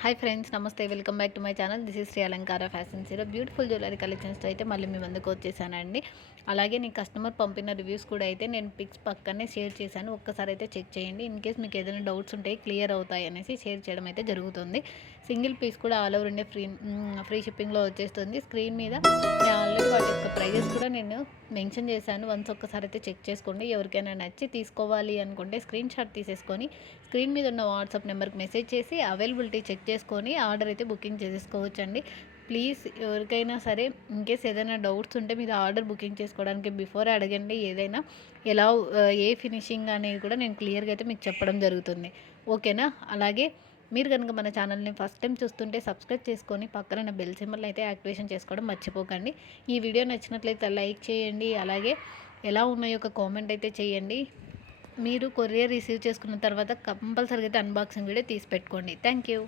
Hi friends, నమస్తే. Welcome back to my channel. This is Shri Alankara fashions. ఈరోజు beautiful jewellery కలెక్షన్స్తో అయితే మళ్ళీ మీ ముందుకు వచ్చేసానండి. అలాగే నీ కస్టమర్ పంపిన రివ్యూస్ కూడా అయితే నేను పిక్స్ పక్కనే షేర్ చేశాను. ఒక్కసారి అయితే చెక్ చేయండి. ఇన్ కేస్ మీకు ఏదైనా డౌట్స్ ఉంటే క్లియర్ అవుతాయి అనేసి షేర్ చేయడం అయితే జరుగుతుంది. సింగిల్ పీస్ కూడా ఆల్ ఓవర్ ఇండియా ఫ్రీ షిప్పింగ్లో వచ్చేస్తుంది. స్క్రీన్ మీద నేను ఆల్రెడీ వాటి యొక్క ప్రైజెస్ కూడా నేను మెన్షన్ చేశాను. వన్స్ ఒక్కసారి అయితే చెక్ చేసుకోండి. ఎవరికైనా నచ్చి తీసుకోవాలి అనుకుంటే స్క్రీన్ షాట్ తీసేసుకొని స్క్రీన్ మీద ఉన్న వాట్సాప్ నెంబర్కి మెసేజ్ చేసి అవైలబిలిటీ చెక్ చేసుకొని ఆర్డర్ అయితే బుకింగ్ చేసేసుకోవచ్చండి. ప్లీజ్ ఎవరికైనా సరే ఇన్కేస్ ఏదైనా డౌట్స్ ఉంటే మీరు ఆర్డర్ బుకింగ్ చేసుకోవడానికి బిఫోరే అడగండి. ఏదైనా ఎలా ఏ ఫినిషింగ్ అనేది కూడా నేను క్లియర్గా అయితే మీకు చెప్పడం జరుగుతుంది. ఓకేనా? అలాగే మీరు కనుక మన ఛానల్ని ఫస్ట్ టైం చూస్తుంటే సబ్స్క్రైబ్ చేసుకొని పక్కన బెల్ సింబల్ అయితే యాక్టివేషన్ చేసుకోవడం మర్చిపోకండి. ఈ వీడియో నచ్చినట్లయితే లైక్ చేయండి. అలాగే ఎలా ఉన్నాయో ఒక కామెంట్ అయితే చేయండి. మీరు కొరియర్ రిసీవ్ చేసుకున్న తర్వాత కంపల్సరీగా అయితే అన్బాక్సింగ్ వీడియో తీసి పెట్టుకోండి. Thank you.